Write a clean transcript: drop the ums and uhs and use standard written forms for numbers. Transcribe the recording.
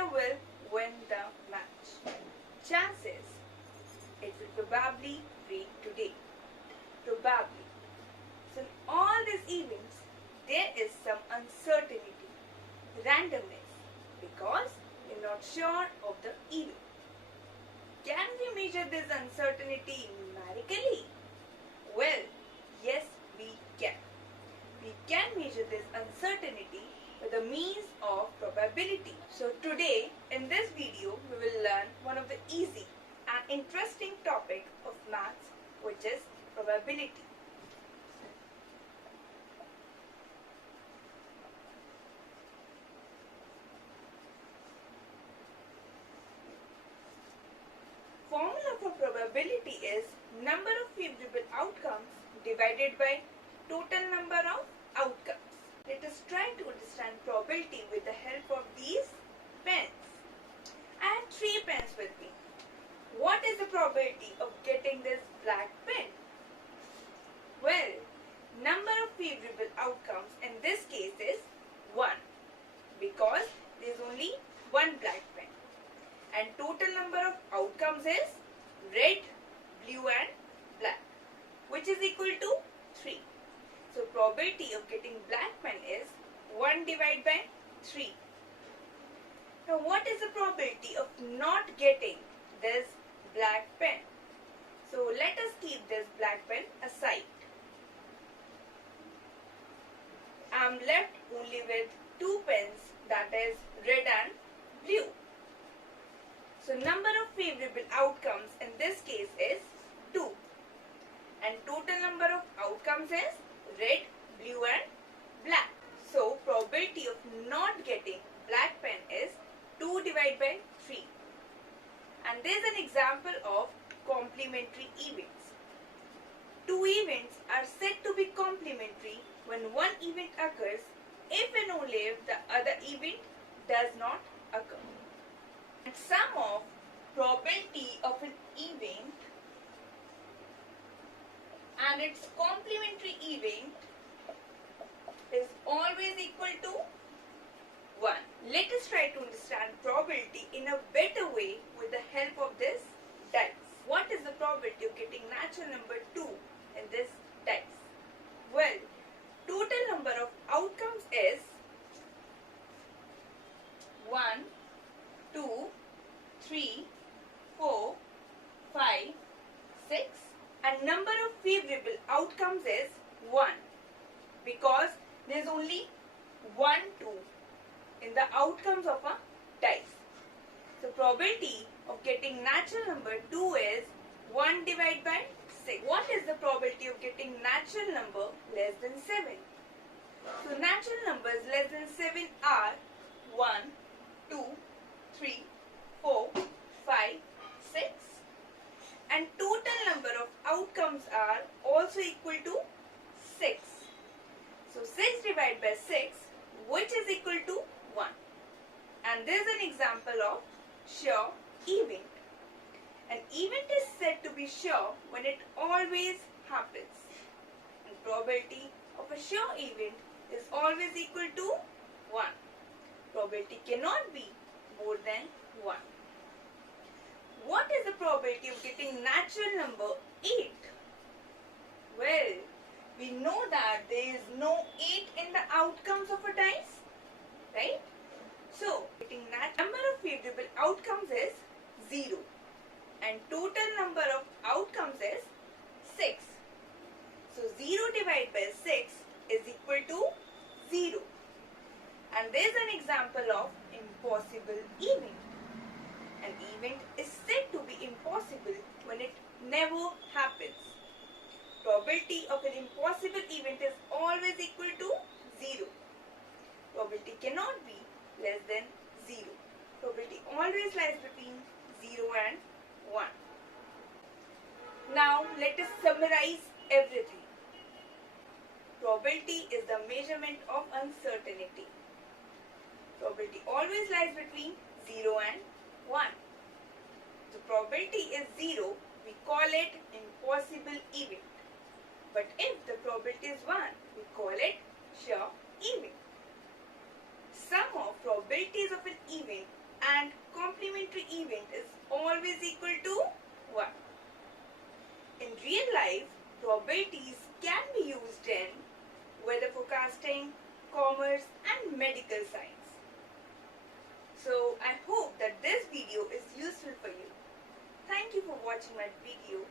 player will win the match. Chances, it will probably rain today. Probably. So in all these events, there is some uncertainty, randomness, because we're not sure of the event. Can we measure this uncertainty numerically? Well, yes, we can. We can measure this uncertainty with the means of probability. So today, in this video, we will learn one of the easy and interesting topic of maths, which is probability. Formula for probability is number of favorable outcomes divided by total number of outcomes. Let us try to understand probability with the help of these pens. I have 3 pens with me. What is the probability of getting this black pen? Well, number of favorable outcomes in this case is 1, because there is only one black pen. And total number of outcomes is red, blue and black, which is equal to 3. So probability of getting black pen is 1 divided by 3. Now what is the probability of not getting this black pen? So let us keep this black pen aside. I am left only with 2 pens, that is red and blue. So number of favorable outcomes in this case is 2. And total number of outcomes is red, blue and black. So probability of not getting black pen is 2 divided by 3. And there is an example of complementary events. 2 events are said to be complementary when one event occurs if and only if the other event does not occur. And sum of probability of an event and its complementary event is always equal to 1. Let us try to understand probability in a better way with the help of this dice. What is the probability of getting natural number 2 in this dice? Well, total number of outcomes is 1, 2, 3, 4, 5, 6, and number of favorable outcomes is 1, because there is only 1, 2 in the outcomes of a dice. So probability of getting natural number 2 is 1 divided by 6. What is the probability of getting natural number less than 7? So natural numbers less than 7 are 1, 2, 3, 4, 5, 6, and total number of outcomes are also equal to 6. So 6 divided by 6, which is equal to 1. And this is an example of sure event. An event is said to be sure when it always happens. And probability of a sure event is always equal to 1. Probability cannot be more than 1. What is the probability of getting natural number 8? Well, we know that there is no 8 in the outcomes of a dice, right? So, getting number of favorable outcomes is 0 and total number of outcomes is 6. So, 0 divided by 6 is equal to 0. And there is an example of impossible event. An event is said to be impossible when it never happens. Probability of an impossible event is always equal to 0. Probability cannot be less than 0. Probability always lies between 0 and 1. Now let us summarize everything. Probability is the measurement of uncertainty. Probability always lies between 0 and 1. The probability is 0, we call it impossible event. But if the probability is 1, we call it sure event. Sum of probabilities of an event and probabilities can be used in weather forecasting, commerce and medical science. So I hope that this video is useful for you. Thank you for watching my video.